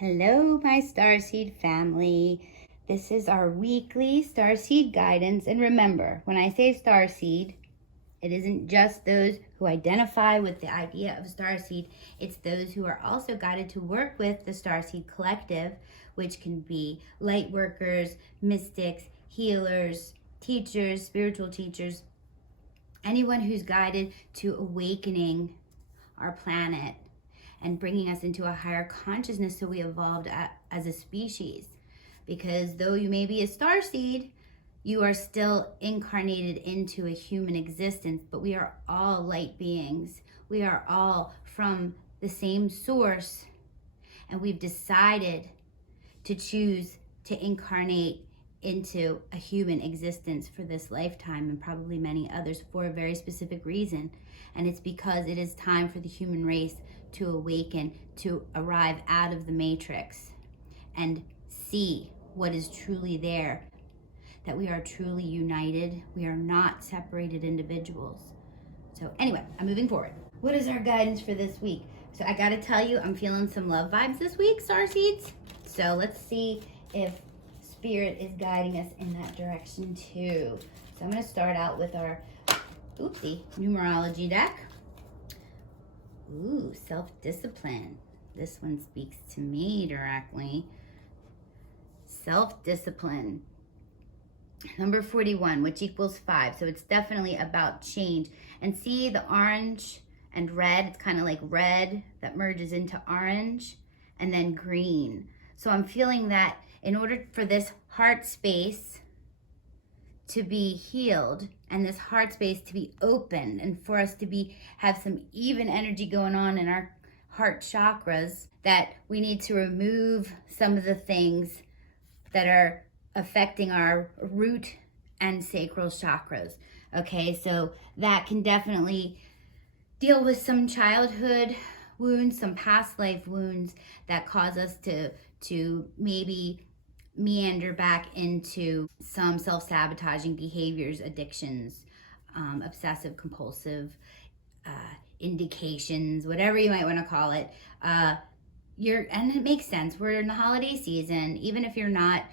Hello, my Starseed family. This is our weekly Starseed guidance. And remember, when I say Starseed, it isn't just those who identify with the idea of Starseed. It's those who are also guided to work with the Starseed collective, which can be light workers, mystics, healers, teachers, spiritual teachers, anyone who's guided to awakening our planet and bringing us into a higher consciousness so we evolved as a species. Because though you may be a starseed, you are still incarnated into a human existence, but we are all light beings. We are all from the same source, and we've decided to choose to incarnate into a human existence for this lifetime and probably many others for a very specific reason. And it's because it is time for the human race to awaken, to arrive out of the matrix and see what is truly there, that we are truly united. We are not separated individuals. So anyway, I'm moving forward. What is our guidance for this week? So I gotta tell you, I'm feeling some love vibes this week, Starseeds. So let's see if Spirit is guiding us in that direction too. So I'm gonna start out with our, numerology deck. Ooh, self-discipline. This one speaks to me directly. Self-discipline. Number 41, which equals 5. So it's definitely about change. And see the orange and red, it's kind of like red that merges into orange and then green. So I'm feeling that in order for this heart space to be healed and this heart space to be open and for us to have some even energy going on in our heart chakras, that we need to remove some of the things that are affecting our root and sacral chakras. Okay, so that can definitely deal with some childhood wounds, some past life wounds that cause us to maybe meander back into some self-sabotaging behaviors, addictions, obsessive compulsive indications, whatever you might want to call it. And it makes sense. We're in the holiday season. Even if you're not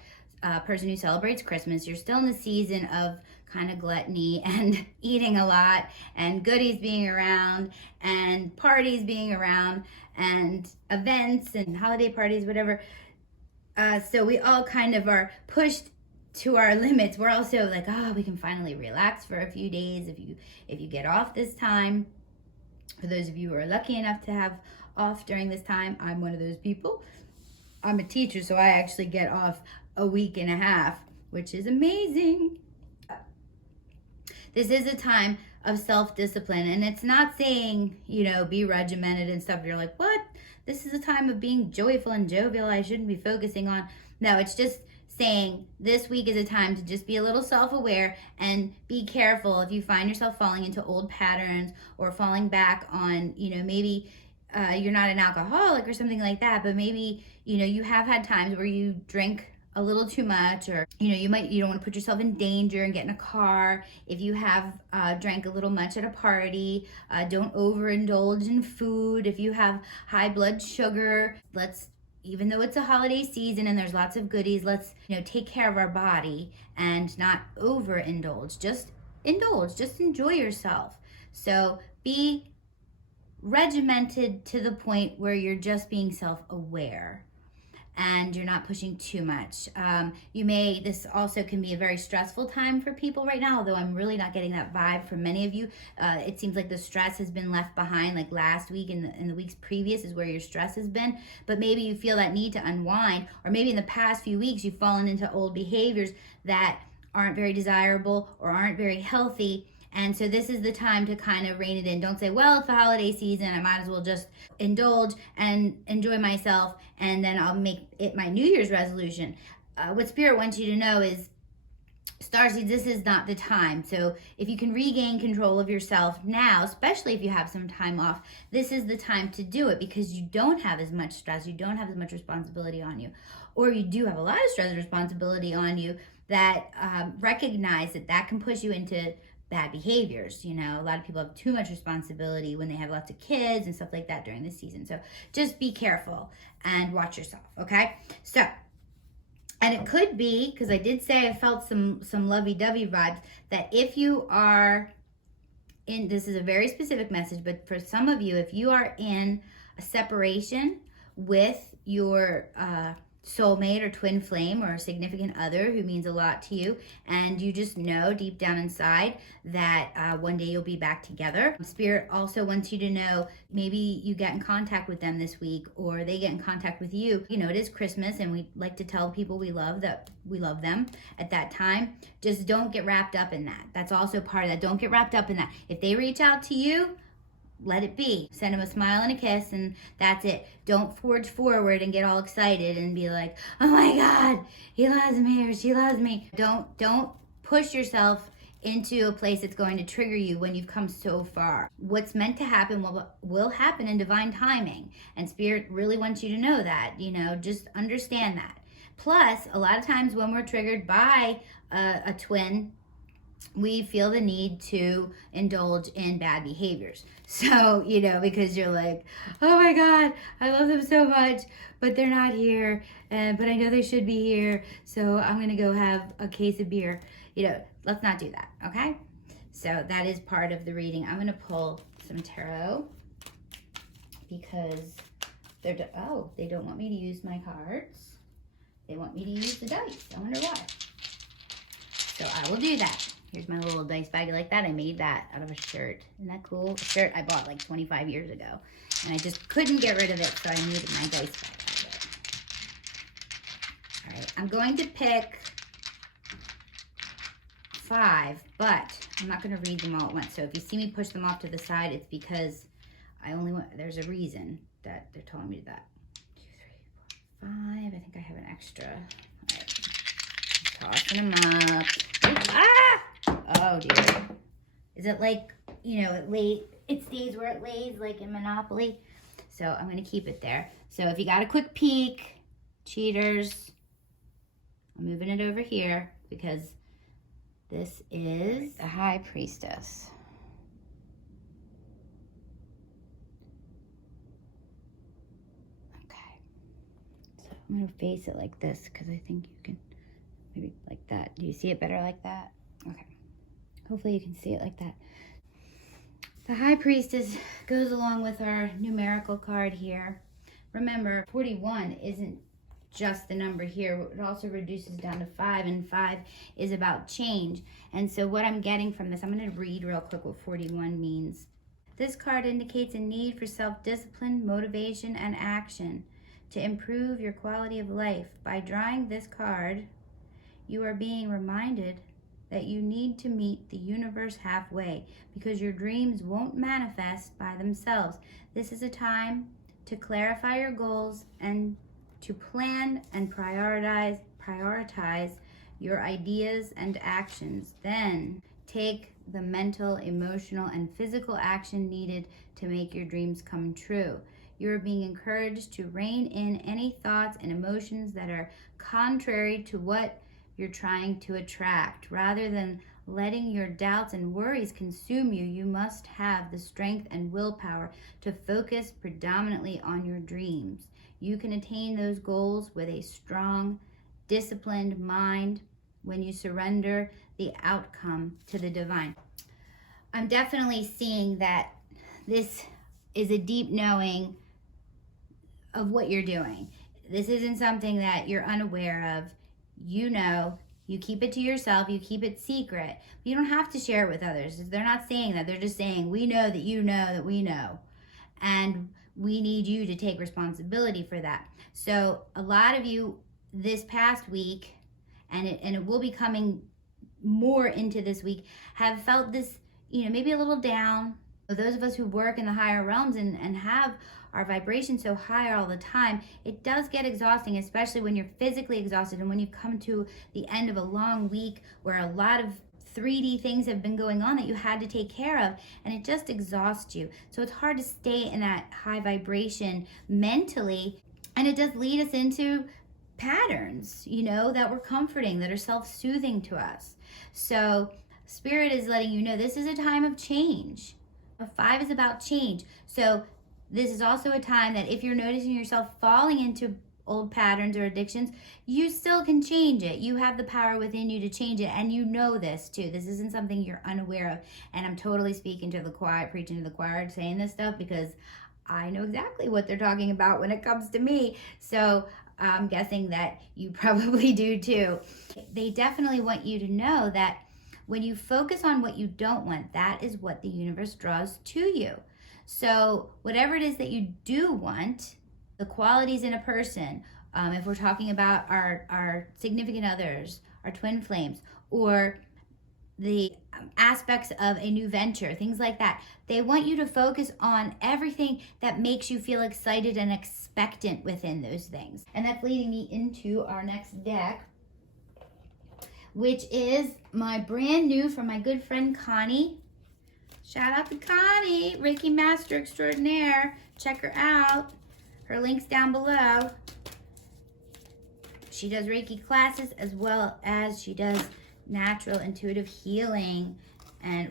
a person who celebrates Christmas, you're still in the season of kind of gluttony and eating a lot and goodies being around and parties being around and events and holiday parties, whatever. So we all kind of are pushed to our limits. We're also like, oh, we can finally relax for a few days if you get off this time. For those of you who are lucky enough to have off during this time, I'm one of those people. I'm a teacher, so I actually get off a week and a half, which is amazing. This is a time of self-discipline, and it's not saying, be regimented and stuff. You're like, what? This is a time of being joyful and jovial. I shouldn't be focusing on. No, it's just saying this week is a time to just be a little self-aware and be careful if you find yourself falling into old patterns or falling back on, maybe you're not an alcoholic or something like that, but maybe, you have had times where you drink a little too much, or you don't want to put yourself in danger and get in a car. If you have drank a little much at a party, don't overindulge in food. If you have high blood sugar, even though it's a holiday season and there's lots of goodies, let's take care of our body and not overindulge. Just indulge, just enjoy yourself. So be regimented to the point where you're just being self-aware and you're not pushing too much. This also can be a very stressful time for people right now, although I'm really not getting that vibe from many of you. It seems like the stress has been left behind, like last week and the weeks previous is where your stress has been. But maybe you feel that need to unwind, or maybe in the past few weeks you've fallen into old behaviors that aren't very desirable or aren't very healthy. And so this is the time to kind of rein it in. Don't say, well, it's the holiday season, I might as well just indulge and enjoy myself, and then I'll make it my New Year's resolution. What Spirit wants you to know is, Starseeds, this is not the time. So if you can regain control of yourself now, especially if you have some time off, this is the time to do it, because you don't have as much stress, you don't have as much responsibility on you, or you do have a lot of stress and responsibility on you that recognize that can push you into bad behaviors. You know, a lot of people have too much responsibility when they have lots of kids and stuff like that during this season. So just be careful and watch yourself, okay? So, and it could be, because I did say I felt some lovey-dovey vibes, that if you are in, this is a very specific message, but for some of you, if you are in a separation with your soulmate or twin flame or a significant other who means a lot to you, and you just know deep down inside that one day you'll be back together. Spirit also wants you to know, maybe you get in contact with them this week, or they get in contact with you. You know, it is Christmas, and we like to tell people we love that we love them at that time. Just don't get wrapped up in that. That's also part of that. Don't get wrapped up in that. If they reach out to you, let it be. Send them a smile and a kiss, and that's it. Don't forge forward and get all excited and be like, oh my God, he loves me or she loves me. Don't push yourself into a place that's going to trigger you when you've come so far. What's meant to happen will happen in divine timing, and Spirit really wants you to know that. You know, just understand that. Plus, a lot of times when we're triggered by a twin, we feel the need to indulge in bad behaviors. So, you know, because you're like, oh my God, I love them so much, but they're not here, but I know they should be here, so I'm going to go have a case of beer. You know, let's not do that, okay? So that is part of the reading. I'm going to pull some tarot because they don't want me to use my cards. They want me to use the dice. I wonder why. So I will do that. Here's my little dice bag like that. I made that out of a shirt. Isn't that cool? A shirt I bought like 25 years ago. And I just couldn't get rid of it, so I needed my dice bag out of it. All right, I'm going to pick 5, but I'm not going to read them all at once. So if you see me push them off to the side, it's because I only want, there's a reason that they're telling me that. 2, 3, 4, 5. I think I have an extra. All right. Tossing them up. Ah! Oh dear. Is it like, you know, it stays where it lays, like in Monopoly? So I'm going to keep it there. So if you got a quick peek, cheaters, I'm moving it over here because this is the High Priestess. Okay. So I'm going to face it like this because I think you can, maybe like that. Do you see it better like that? Okay. Hopefully you can see it like that. The High Priestess goes along with our numerical card here. Remember, 41 isn't just the number here. It also reduces down to 5, and 5 is about change. And so what I'm getting from this, I'm going to read real quick what 41 means. This card indicates a need for self-discipline, motivation, and action to improve your quality of life. By drawing this card, you are being reminded that you need to meet the universe halfway because your dreams won't manifest by themselves. This is a time to clarify your goals and to plan and prioritize your ideas and actions. Then take the mental, emotional, and physical action needed to make your dreams come true. You are being encouraged to rein in any thoughts and emotions that are contrary to what you're trying to attract. Rather than letting your doubts and worries consume you, you must have the strength and willpower to focus predominantly on your dreams. You can attain those goals with a strong, disciplined mind when you surrender the outcome to the divine. I'm definitely seeing that this is a deep knowing of what you're doing. This isn't something that you're unaware of. You know, you keep it to yourself, you keep it secret. You don't have to share it with others. They're not saying that. They're just saying, we know that you know that we know. And we need you to take responsibility for that. So a lot of you this past week, and it will be coming more into this week, have felt this, you know, maybe a little down. Those of us who work in the higher realms and have our vibration so high all the time, it does get exhausting, especially when you're physically exhausted and when you come to the end of a long week where a lot of 3D things have been going on that you had to take care of, and it just exhausts you. So it's hard to stay in that high vibration mentally, and it does lead us into patterns, you know, that we're comforting, that are self-soothing to us. So Spirit is letting you know this is a time of change. A 5 is about change. So this is also a time that if you're noticing yourself falling into old patterns or addictions, you still can change it. You have the power within you to change it, and you know this too. This isn't something you're unaware of. And I'm totally speaking to the choir, preaching to the choir, saying this stuff because I know exactly what they're talking about when it comes to me. So I'm guessing that you probably do too. They definitely want you to know that when you focus on what you don't want, that is what the universe draws to you. So whatever it is that you do want, the qualities in a person, if we're talking about our significant others, our twin flames, or the aspects of a new venture, things like that, they want you to focus on everything that makes you feel excited and expectant within those things. And that's leading me into our next deck, which is my brand new from my good friend Connie. Shout out to Connie, Reiki Master Extraordinaire. Check her out. Her link's down below. She does Reiki classes as well as she does natural intuitive healing and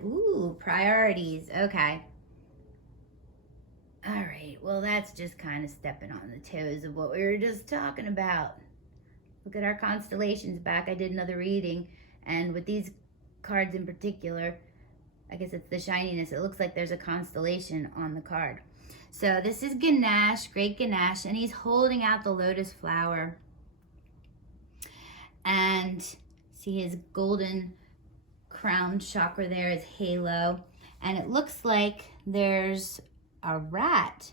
priorities. Okay. All right. Well, that's just kind of stepping on the toes of what we were just talking about. Look at our constellations back. I did another reading, and with these cards in particular, I guess it's the shininess. It looks like there's a constellation on the card. So this is Ganesh, great Ganesh, and he's holding out the lotus flower. And see his golden crown chakra there, his halo. And it looks like there's a rat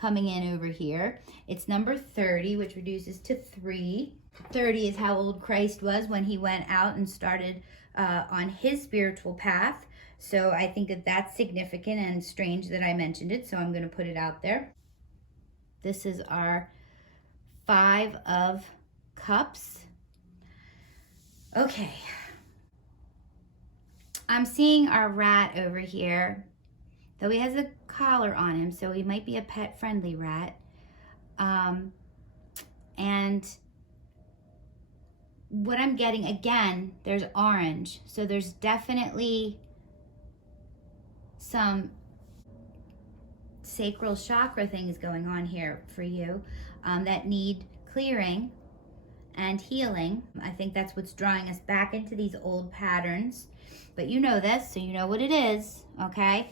coming in over here. It's number 30, which reduces to 3. 30 is how old Christ was when he went out and started on his spiritual path. So I think that that's significant and strange that I mentioned it, so I'm going to put it out there. This is our 5 of Cups. Okay. I'm seeing our rat over here, though he has a collar on him, so he might be a pet-friendly rat. And what I'm getting, again, there's orange, so there's definitely some sacral chakra things going on here for you that need clearing and healing. I think that's what's drawing us back into these old patterns. But you know this, so you know what it is, okay?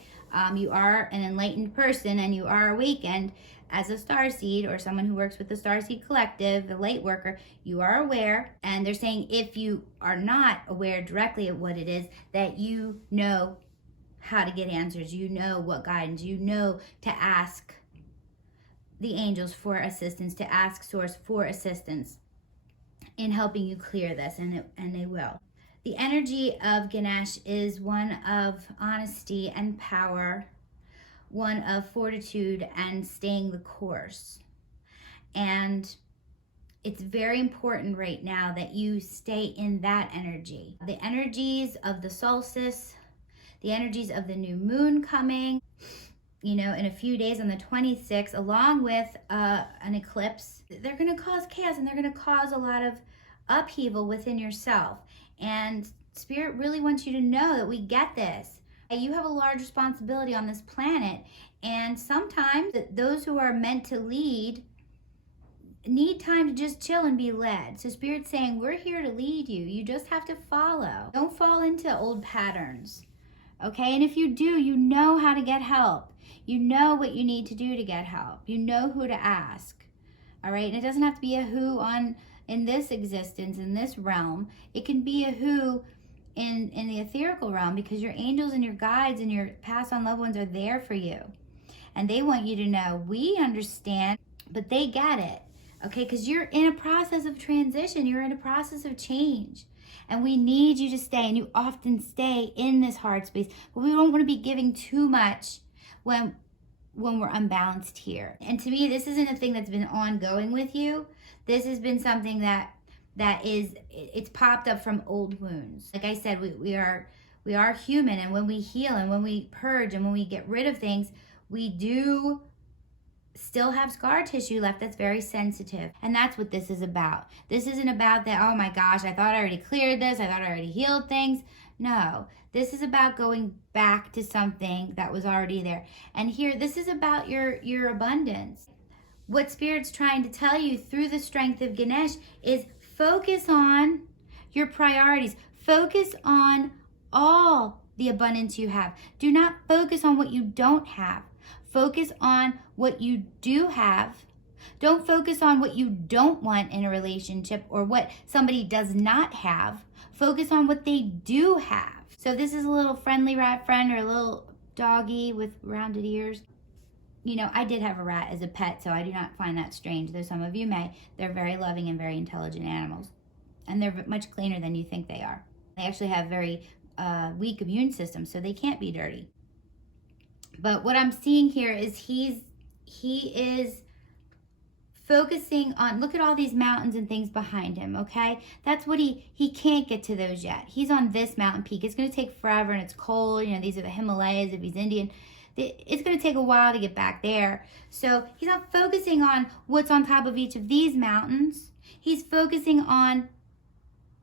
You are an enlightened person and you are awakened as a starseed or someone who works with the Starseed Collective, the light worker. You are aware, and they're saying if you are not aware directly of what it is, that you know how to get answers, you know what guidance, you know to ask the angels for assistance, to ask Source for assistance in helping you clear this, and they will. The energy of Ganesh is one of honesty and power, one of fortitude and staying the course. And it's very important right now that you stay in that energy. The energies of the solstice, the energies of the new moon coming, you know, in a few days on the 26th, along with an eclipse, they're going to cause chaos and they're going to cause a lot of upheaval within yourself. And Spirit really wants you to know that we get this. You have a large responsibility on this planet, and sometimes those who are meant to lead need time to just chill and be led. So Spirit's saying, we're here to lead you. You just have to follow. Don't fall into old patterns. Okay, and if you do, you know how to get help. You know what you need to do to get help. You know who to ask. All right, and it doesn't have to be a who in this existence, in this realm. It can be a who in the etherical realm, because your angels and your guides and your past on loved ones are there for you. And they want you to know, we understand, but they get it. Okay, because you're in a process of transition. You're in a process of change. And we need you to stay, and you often stay in this hard space. But we don't want to be giving too much when we're unbalanced here. And to me, this isn't a thing that's been ongoing with you. This has been something it's popped up from old wounds. Like I said, we are human, and when we heal and when we purge and when we get rid of things, we do still have scar tissue left that's very sensitive. And that's what this is about. This isn't about that, oh my gosh, I thought I already cleared this, I thought I already healed things. No, this is about going back to something that was already there. And here, this is about your abundance. What Spirit's trying to tell you through the strength of Ganesh is focus on your priorities. Focus on all the abundance you have. Do not focus on what you don't have. Focus on what you do have. Don't focus on what you don't want in a relationship or what somebody does not have. Focus on what they do have. So this is a little friendly rat friend or a little doggy with rounded ears. You know, I did have a rat as a pet, so I do not find that strange, though some of you may. They're very loving and very intelligent animals. And they're much cleaner than you think they are. They actually have very weak immune systems, so they can't be dirty. But what I'm seeing here is he is focusing on, look at all these mountains and things behind him, okay? That's what he can't get to those yet. He's on this mountain peak. It's going to take forever and it's cold. You know, these are the Himalayas if he's Indian. It's going to take a while to get back there. So he's not focusing on what's on top of each of these mountains. He's focusing on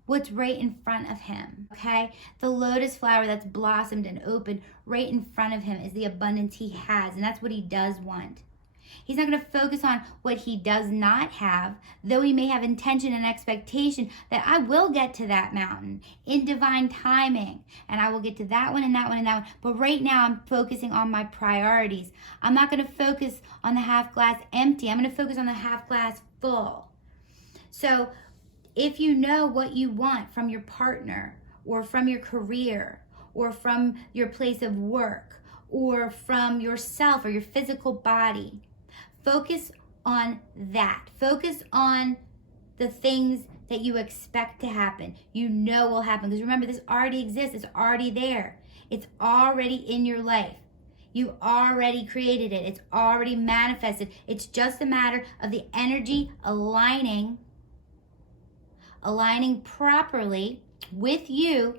what's right in front of him, okay? The lotus flower that's blossomed and opened right in front of him is the abundance he has, and that's what he does want. He's not going to focus on what he does not have, though he may have intention and expectation that I will get to that mountain in divine timing, and I will get to that one and that one and that one. But right now I'm focusing on my priorities. I'm not going to focus on the half glass empty. I'm going to focus on the half glass full. So if you know what you want from your partner or from your career or from your place of work or from yourself or your physical body, focus on that. Focus on the things that you expect to happen, you know will happen. Because remember, this already exists. It's already there. It's already in your life. You already created it. It's already manifested. It's just a matter of the energy aligning properly with you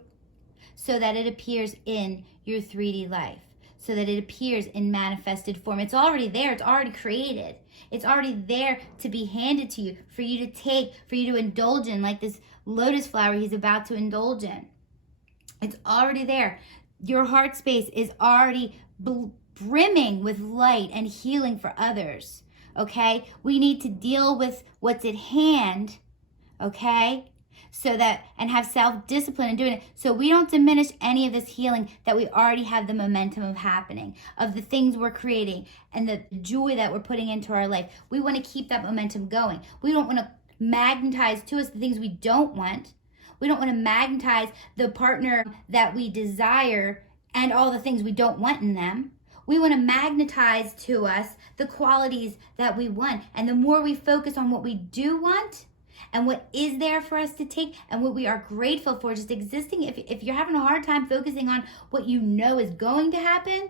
so that it appears in your 3D life, so that it appears in manifested form. It's already there. It's already created. It's already there to be handed to you, for you to take, for you to indulge in, like this lotus flower he's about to indulge in. It's already there. Your heart space is already brimming with light and healing for others, okay? We need to deal with what's at hand, okay? So that, and have self-discipline in doing it, so we don't diminish any of this healing that we already have the momentum of happening, of the things we're creating and the joy that we're putting into our life. We want to keep that momentum going. We don't want to magnetize to us the things we don't want. We don't want to magnetize the partner that we desire and all the things we don't want in them. We want to magnetize to us the qualities that we want. And the more we focus on what we do want and what is there for us to take and what we are grateful for just existing, if you're having a hard time focusing on what you know is going to happen,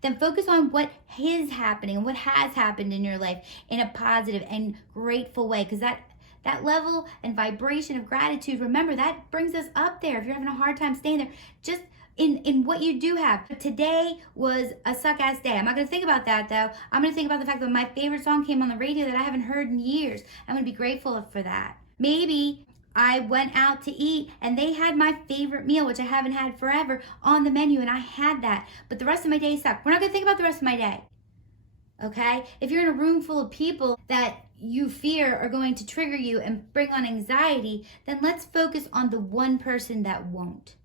then focus on what is happening and what has happened in your life in a positive and grateful way. Because that level and vibration of gratitude, remember, that brings us up there. If you're having a hard time staying there, just in what you do have. Today was a suck-ass day. I'm not going to think about that, though. I'm going to think about the fact that my favorite song came on the radio that I haven't heard in years. I'm going to be grateful for that. Maybe I went out to eat and they had my favorite meal, which I haven't had forever, on the menu, and I had that. But the rest of my day sucked. We're not going to think about the rest of my day. Okay? If you're in a room full of people that you fear are going to trigger you and bring on anxiety, then let's focus on the one person that won't.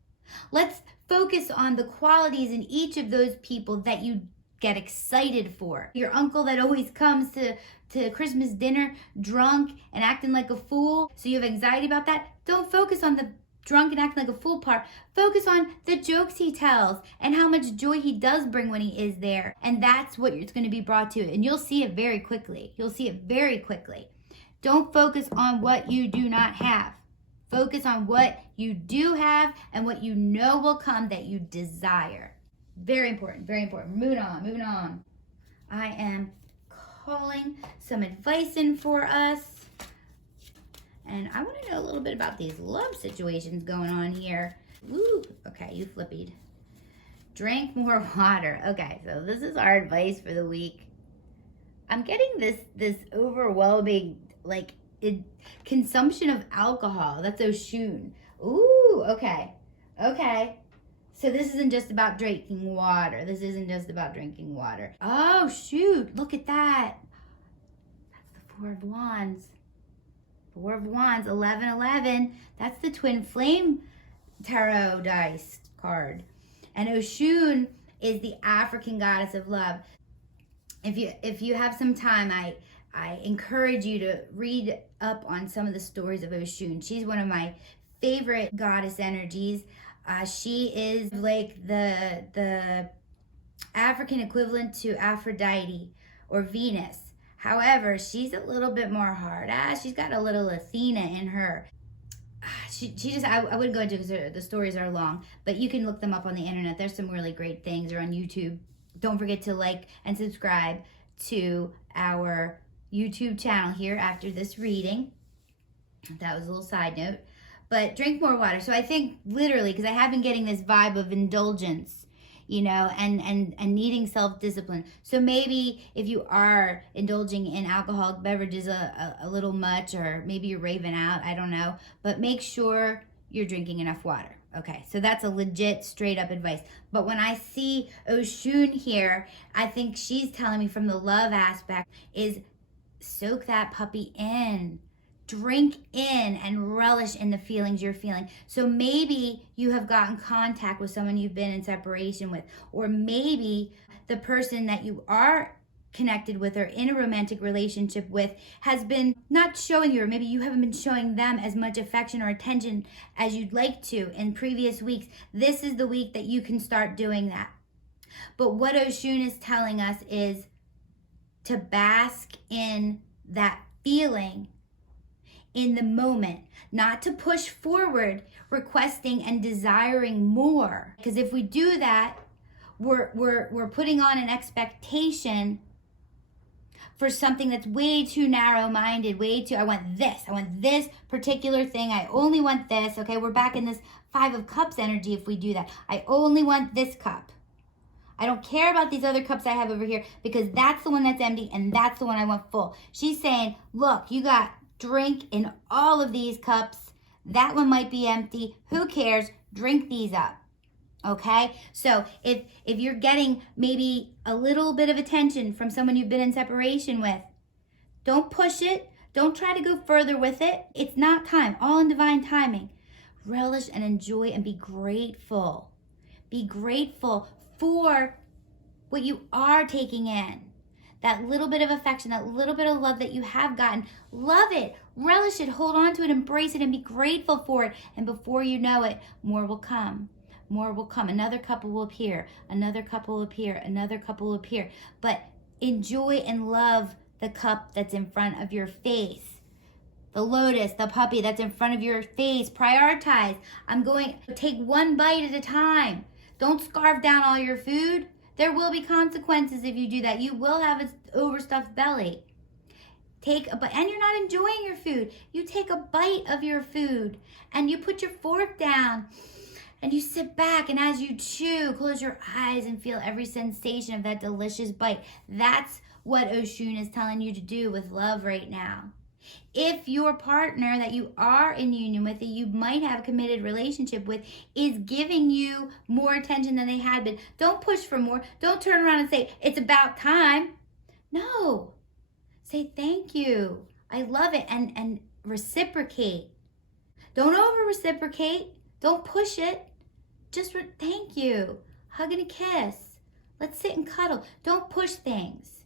Let's focus on the qualities in each of those people that you get excited for. Your uncle that always comes to Christmas dinner drunk and acting like a fool, so you have anxiety about that. Don't focus on the drunk and acting like a fool part. Focus on the jokes he tells and how much joy he does bring when he is there. And that's what it's going to be brought to. And you'll see it very quickly. You'll see it very quickly. Don't focus on what you do not have. Focus on what you do have and what you know will come that you desire. Very important, very important. Moving on. I am calling some advice in for us. And I want to know a little bit about these love situations going on here. Ooh, okay, you flippied. Drink more water. Okay, so this is our advice for the week. I'm getting this overwhelming, like, consumption of alcohol. That's Oshun. Ooh, okay. Okay. So this isn't just about drinking water. This isn't just about drinking water. Oh, shoot. Look at that. That's the Four of Wands. Four of Wands, 1111. That's the Twin Flame tarot dice card. And Oshun is the African goddess of love. If you have some time, I encourage you to read up on some of the stories of Oshun. She's one of my favorite goddess energies. She is like the African equivalent to Aphrodite or Venus. However, she's a little bit more hard. She's got a little Athena in her. She just, I wouldn't go into it because the stories are long, but you can look them up on the internet. There's some really great things, or on YouTube. Don't forget to like and subscribe to our YouTube channel here after this reading. That was a little side note. But drink more water. So I think literally, because I have been getting this vibe of indulgence, you know, and needing self-discipline. So maybe if you are indulging in alcoholic beverages a little much, or maybe you're raving out, I don't know. But make sure you're drinking enough water. Okay, so that's a legit straight up advice. But when I see Oshun here, I think she's telling me from the love aspect is soak that puppy in. Drink in and relish in the feelings you're feeling. So maybe you have gotten contact with someone you've been in separation with, or maybe the person that you are connected with or in a romantic relationship with has been not showing you, or maybe you haven't been showing them as much affection or attention as you'd like to in previous weeks. This is the week that you can start doing that. But what Oshun is telling us is to bask in that feeling in the moment, not to push forward requesting and desiring more. Because if we do that, we're putting on an expectation for something that's way too narrow-minded, I want this particular thing, I only want this. Okay, we're back in this Five of Cups energy if we do that. I only want this cup. I don't care about these other cups I have over here, because that's the one that's empty and that's the one I want full. She's saying, look, you got drink in all of these cups. That one might be empty. Who cares? Drink these up. Okay? So if you're getting maybe a little bit of attention from someone you've been in separation with, don't push it. Don't try to go further with it. It's not time. All in divine timing. Relish and enjoy and be grateful. Be grateful for what you are taking in. That little bit of affection, that little bit of love that you have gotten. Love it, relish it, hold on to it, embrace it, and be grateful for it. And before you know it, more will come. More will come. Another couple will appear. Another couple will appear. Another couple will appear. But enjoy and love the cup that's in front of your face. The lotus, the puppy that's in front of your face. Prioritize. I'm going to take one bite at a time. Don't scarf down all your food. There will be consequences if you do that. You will have an overstuffed belly. Take a bite, and you're not enjoying your food. You take a bite of your food and you put your fork down and you sit back, and as you chew, close your eyes and feel every sensation of that delicious bite. That's what Oshun is telling you to do with love right now. If your partner that you are in union with, that you might have a committed relationship with, is giving you more attention than they had been, don't push for more. Don't turn around and say, it's about time. No. Say, thank you. I love it. And reciprocate. Don't over-reciprocate. Don't push it. Just thank you. Hug and a kiss. Let's sit and cuddle. Don't push things.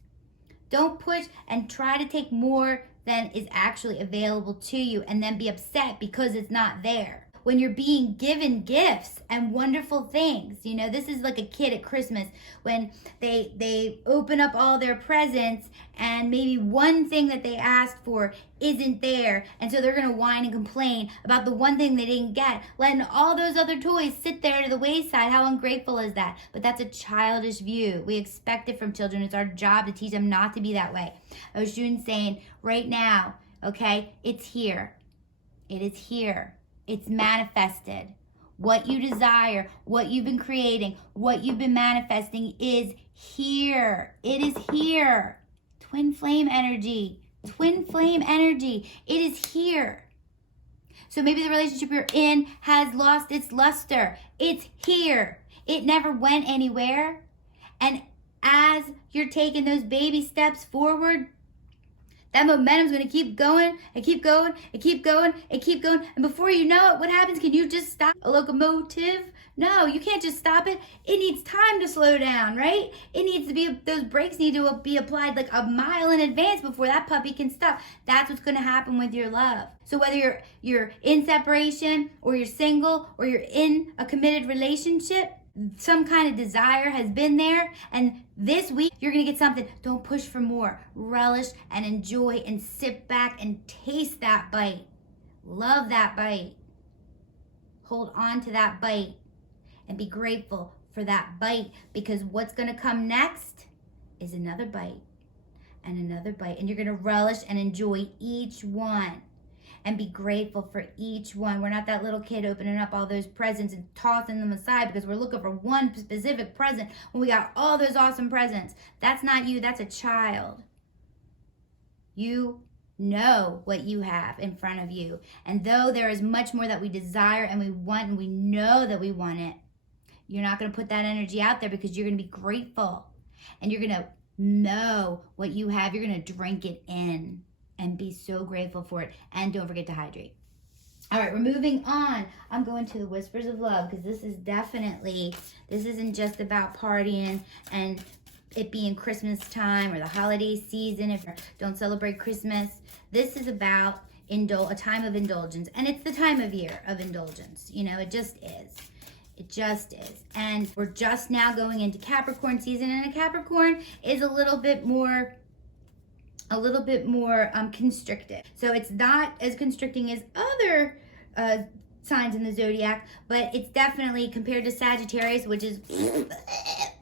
Don't push and try to take more than is actually available to you, and then be upset because it's not there. When you're being given gifts and wonderful things, you know, this is like a kid at Christmas when they open up all their presents and maybe one thing that they asked for isn't there, and so they're gonna whine and complain about the one thing they didn't get, letting all those other toys sit there to the wayside. How ungrateful is that? But that's a childish view. We expect it from children. It's our job to teach them not to be that way. Oshun's saying right now, okay, it's here. It is here. It's manifested. What you desire, what you've been creating, what you've been manifesting is here. It is here. twin flame energy. Twin flame energy. It is here. So maybe the relationship you're in has lost its luster. It's here. It never went anywhere. And as you're taking those baby steps forward, that momentum's going to keep going and keep going and keep going and keep going. And before you know it, what happens? Can you just stop a locomotive? No, you can't just stop it. It needs time to slow down, right? It needs to be, those brakes need to be applied like a mile in advance before that puppy can stop. That's what's going to happen with your love. So whether you're in separation or you're single or you're in a committed relationship, some kind of desire has been there, and this week you're gonna get something. Don't push for more. Relish and enjoy and sit back and taste that bite. Love that bite. Hold on to that bite and be grateful for that bite, because what's gonna come next is another bite and another bite, and you're gonna relish and enjoy each one and be grateful for each one. We're not that little kid opening up all those presents and tossing them aside because we're looking for one specific present when we got all those awesome presents. That's not you, that's a child. You know what you have in front of you. And though there is much more that we desire and we want and we know that we want it, you're not gonna put that energy out there because you're gonna be grateful and you're gonna know what you have. You're gonna drink it in and be so grateful for it. And don't forget to hydrate. All right, we're moving on. I'm going to the whispers of love because this isn't just about partying and it being Christmas time or the holiday season. If you don't celebrate Christmas, this is about a time of indulgence. And it's the time of year of indulgence. You know, it just is. It just is. And we're just now going into Capricorn season, and a Capricorn is a little bit more constricted. So it's not as constricting as other signs in the zodiac, but it's definitely, compared to Sagittarius, which is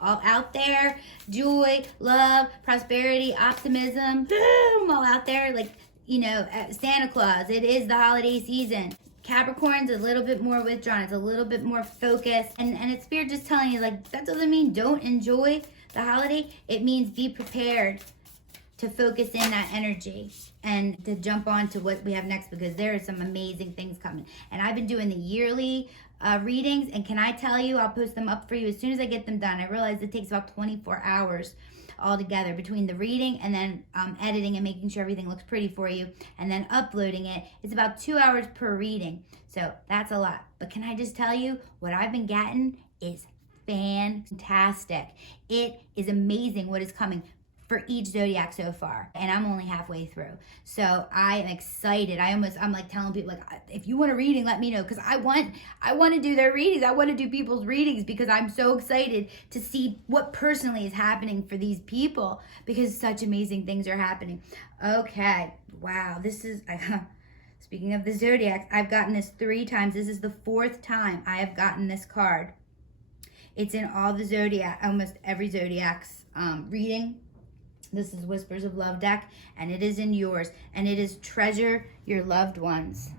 all out there, joy, love, prosperity, optimism, boom, all out there, like, you know, Santa Claus. It is the holiday season. Capricorn's a little bit more withdrawn. It's a little bit more focused. And it's Spirit just telling you, like, that doesn't mean don't enjoy the holiday. It means be prepared to focus in that energy and to jump on to what we have next, because there are some amazing things coming. And I've been doing the yearly readings, and can I tell you, I'll post them up for you as soon as I get them done. I realize it takes about 24 hours altogether between the reading and then editing and making sure everything looks pretty for you and then uploading it. It's about 2 hours per reading. So that's a lot. But can I just tell you, what I've been getting is fantastic. It is amazing what is coming for each zodiac so far, and I'm only halfway through. So I am excited. I'm like telling people, like, if you want a reading, let me know, because I want to do their readings. I want to do people's readings because I'm so excited to see what personally is happening for these people, because such amazing things are happening. Okay, wow, this is speaking of the zodiacs, I've gotten this 3 times. This is the 4th time I have gotten this card. It's in all the zodiac, almost every zodiac's reading. This is Whispers of Love deck, and it is in yours, and it is treasure your loved ones.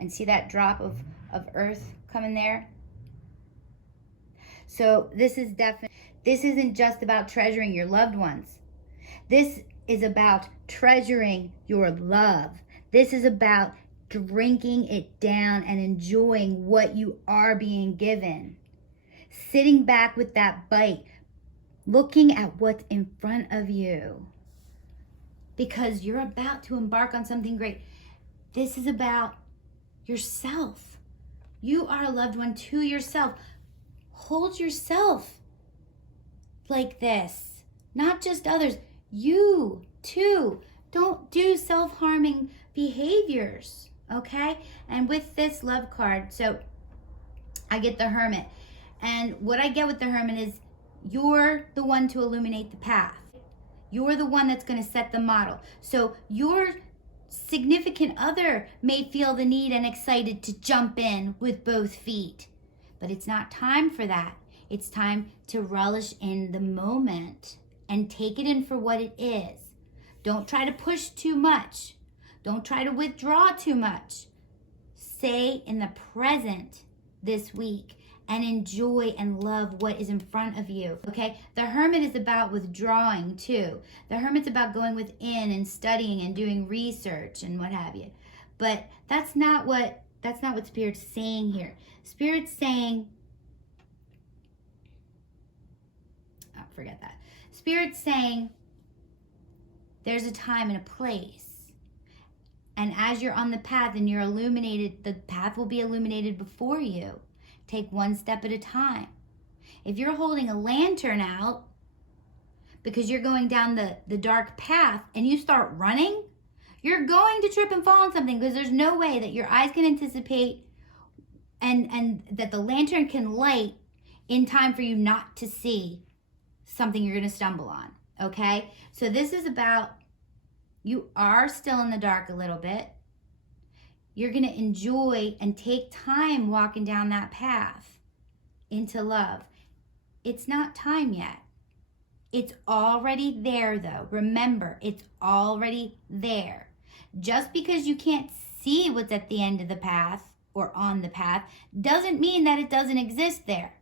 And see that drop of earth coming there? So this isn't just about treasuring your loved ones. This is about treasuring your love. This is about drinking it down and enjoying what you are being given. Sitting back with that bite, looking at what's in front of you, because you're about to embark on something great. This is about yourself. You are a loved one to yourself. Hold yourself like this, not just others. You too. Don't do self-harming behaviors, okay? And with this love card, so I get the Hermit. And what I get with the Hermit is, you're the one to illuminate the path. You're the one that's going to set the model. So your significant other may feel the need and excited to jump in with both feet. But it's not time for that. It's time to relish in the moment and take it in for what it is. Don't try to push too much. Don't try to withdraw too much. Stay in the present this week and enjoy and love what is in front of you. Okay? The Hermit is about withdrawing too. The Hermit's about going within and studying and doing research and what have you. But that's not what Spirit's saying here. Spirit's saying, oh, forget that. Spirit's saying there's a time and a place. And as you're on the path and you're illuminated, the path will be illuminated before you. Take one step at a time. If you're holding a lantern out because you're going down the dark path and you start running, you're going to trip and fall on something, because there's no way that your eyes can anticipate and that the lantern can light in time for you not to see something you're going to stumble on. Okay? So this is about, you are still in the dark a little bit. You're going to enjoy and take time walking down that path into love. It's not time yet. It's already there, though. Remember, it's already there. Just because you can't see what's at the end of the path or on the path doesn't mean that it doesn't exist there,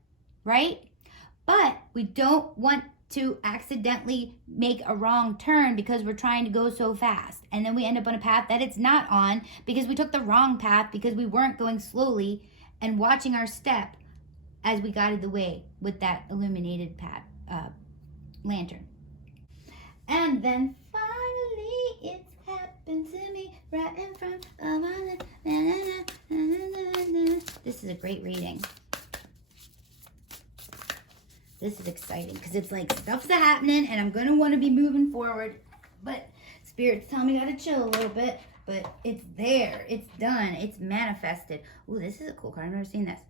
right? But we don't want to accidentally make a wrong turn because we're trying to go so fast. And then we end up on a path that it's not on because we took the wrong path because we weren't going slowly and watching our step as we guided the way with that illuminated path, lantern. And then finally it's happened to me right in front of my... This is a great reading. This is exciting because it's like stuff's happening and I'm going to want to be moving forward. But Spirit's telling me I got to chill a little bit. But it's there. It's done. It's manifested. Ooh, this is a cool card. I've never seen this.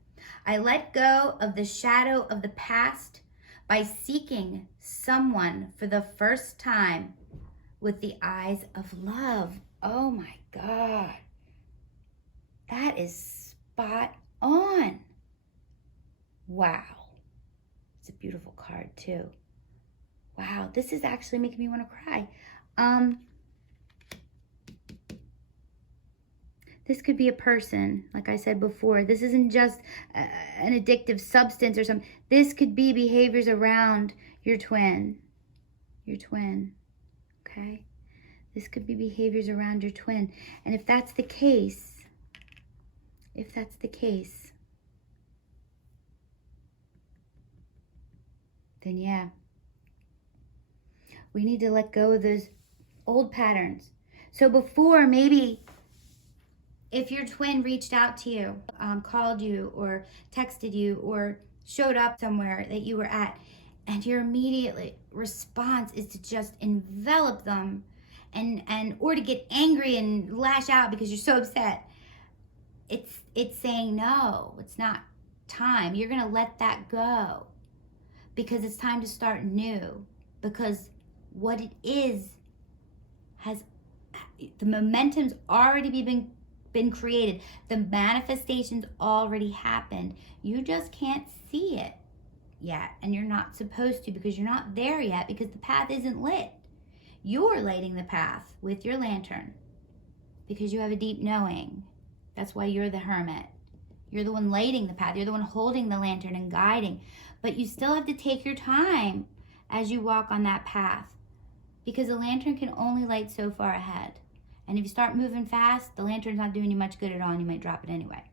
I let go of the shadow of the past by seeking someone for the first time with the eyes of love. Oh my God. That is spot on. Wow. It's a beautiful card too. Wow, this is actually making me want to cry. This could be a person, like I said before. This isn't just an addictive substance or something. This could be behaviors around your twin. Your twin, okay? This could be behaviors around your twin. And if that's the case, then yeah, we need to let go of those old patterns. So before, maybe if your twin reached out to you, called you or texted you or showed up somewhere that you were at, and your immediate response is to just envelop them and or to get angry and lash out because you're so upset, it's saying no, it's not time. You're gonna let that go because it's time to start new, because what it is has, the momentum's already been created. The manifestation's already happened. You just can't see it yet, and you're not supposed to, because you're not there yet, because the path isn't lit. You're lighting the path with your lantern because you have a deep knowing. That's why you're the hermit. You're the one lighting the path. You're the one holding the lantern and guiding. But you still have to take your time as you walk on that path, because the lantern can only light so far ahead. And if you start moving fast, the lantern's not doing you much good at all, and you might drop it anyway.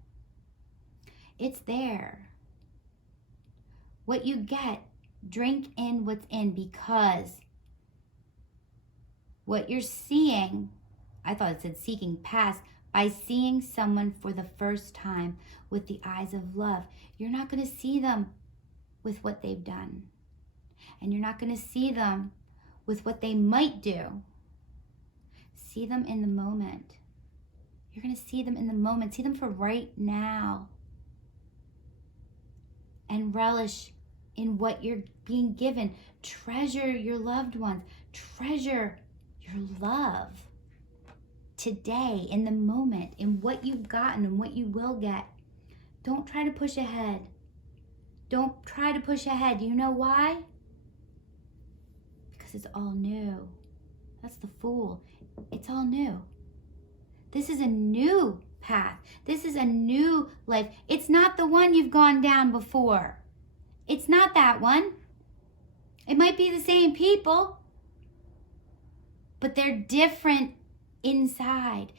It's there. What you get, drink in what's in, because what you're seeing, I thought it said seeking past, by seeing someone for the first time with the eyes of love. You're not going to see them with what they've done. And you're not going to see them with what they might do. See them in the moment. You're going to see them in the moment. See them for right now. And relish in what you're being given. Treasure your loved ones. Treasure your love. Today, in the moment, in what you've gotten and what you will get. Don't try to push ahead. Don't try to push ahead. You know why? Because it's all new. That's the Fool. It's all new. This is a new path. This is a new life. It's not the one you've gone down before. It's not that one. It might be the same people, but they're different inside.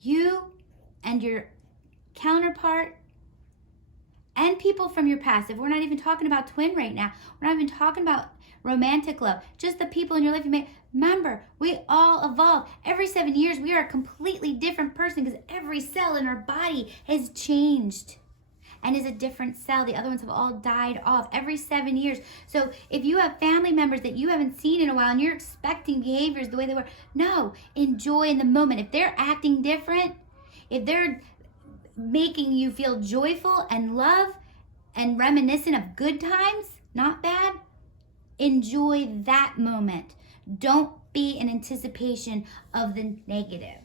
You and your counterpart and people from your past, if we're not even talking about twin right now, we're not even talking about romantic love, just the people in your life you made. Remember, we all evolve. Every 7 years, we are a completely different person because every cell in our body has changed and is a different cell. The other ones have all died off every 7 years. So if you have family members that you haven't seen in a while and you're expecting behaviors the way they were, no, enjoy in the moment. If they're acting different, if they're making you feel joyful and love and reminiscent of good times, not bad, enjoy that moment. Don't be in anticipation of the negative.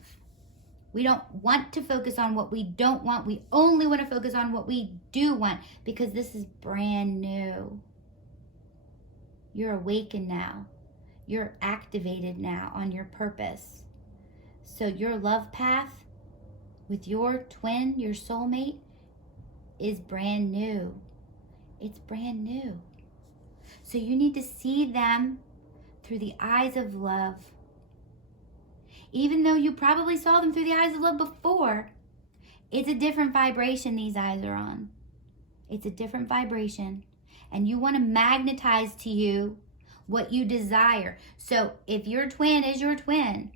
We don't want to focus on what we don't want. We only want to focus on what we do want because this is brand new. You're awakened now. You're activated now on your purpose. So your love path with your twin, your soulmate, is brand new. It's brand new. So you need to see them through the eyes of love. Even though you probably saw them through the eyes of love before, it's a different vibration these eyes are on. It's a different vibration. And you want to magnetize to you what you desire. So if your twin is your twin,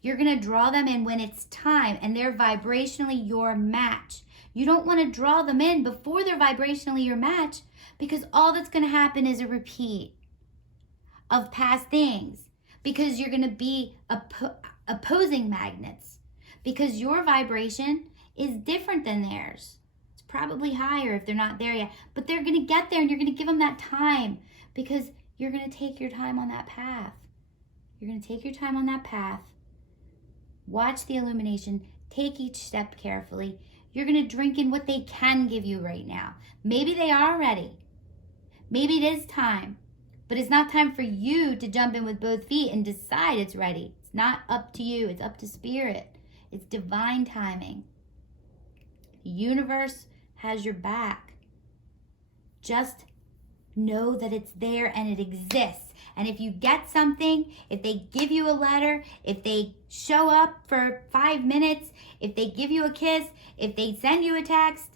you're going to draw them in when it's time and they're vibrationally your match. You don't want to draw them in before they're vibrationally your match because all that's going to happen is a repeat of past things because you're going to be opposing magnets because your vibration is different than theirs. It's probably higher if they're not there yet, but they're going to get there and you're going to give them that time because you're going to take your time on that path. You're going to take your time on that path. Watch the illumination. Take each step carefully. You're going to drink in what they can give you right now. Maybe they are ready. Maybe it is time. But it's not time for you to jump in with both feet and decide it's ready. It's not up to you. It's up to spirit. It's divine timing. The universe has your back. Just know that it's there and it exists. And if you get something, if they give you a letter, if they show up for 5 minutes, if they give you a kiss, if they send you a text,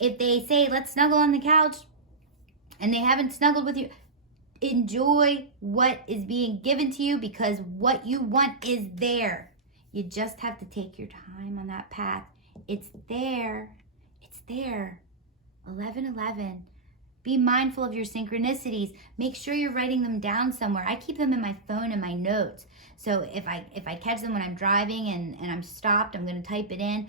if they say, let's snuggle on the couch, and they haven't snuggled with you, enjoy what is being given to you because what you want is there. You just have to take your time on that path. It's there. It's there. 11:11. Be mindful of your synchronicities. Make sure you're writing them down somewhere. I keep them in my phone and my notes. So if I catch them when I'm driving and I'm stopped, I'm going to type it in.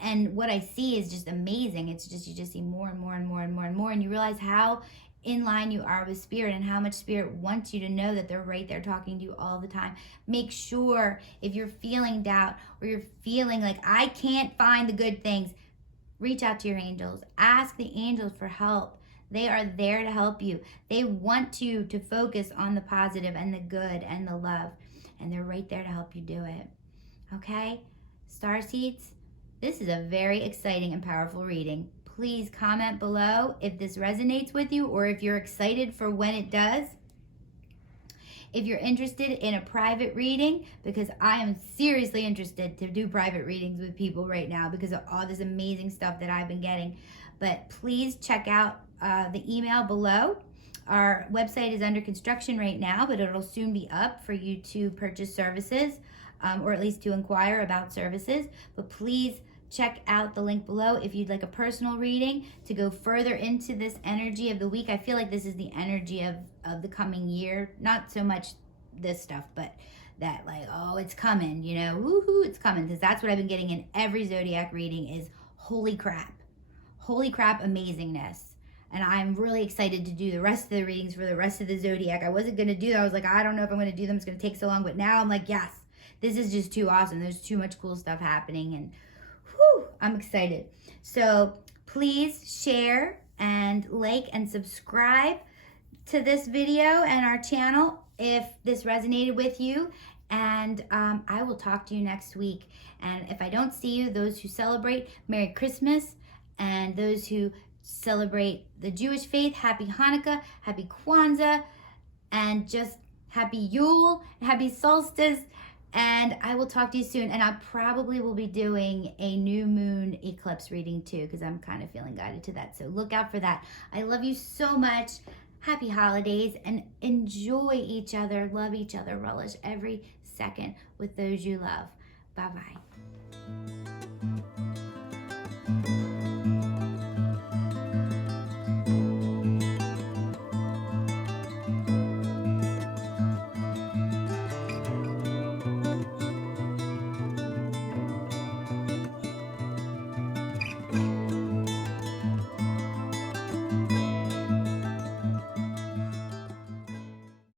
And what I see is just amazing. It's just, you just see more and more and more and more and more. And you realize how in line you are with spirit and how much spirit wants you to know that they're right there talking to you all the time. Make sure if you're feeling doubt or you're feeling like I can't find the good things, reach out to your angels. Ask the angels for help. They are there to help you. They want you to focus on the positive and the good and the love. And they're right there to help you do it. Okay? Starseeds, this is a very exciting and powerful reading. Please comment below if this resonates with you or if you're excited for when it does. If you're interested in a private reading, because I am seriously interested to do private readings with people right now because of all this amazing stuff that I've been getting. But please check out the email below. Our website is under construction right now, but it'll soon be up for you to purchase services or at least to inquire about services. But please check out the link below if you'd like a personal reading to go further into this energy of the week. I feel like this is the energy of the coming year. Not so much this stuff, but that like, oh, it's coming, you know, woohoo, it's coming. Because that's what I've been getting in every zodiac reading is holy crap. Holy crap amazingness. And I'm really excited to do the rest of the readings for the rest of the zodiac. I wasn't going to do that. I was like, I don't know if I'm going to do them. It's going to take so long. But now I'm like, yes, this is just too awesome. There's too much cool stuff happening. And whew, I'm excited. So please share and like and subscribe to this video and our channel if this resonated with you. And I will talk to you next week. And if I don't see you, those who celebrate, Merry Christmas. And those who celebrate the Jewish faith, Happy Hanukkah, Happy Kwanzaa, and just Happy Yule, Happy Solstice. And I will talk to you soon. And I probably will be doing a new moon eclipse reading too, because I'm kind of feeling guided to that. So look out for that. I love you so much. Happy holidays, and enjoy each other, love each other, relish every second with those you love. Bye-bye.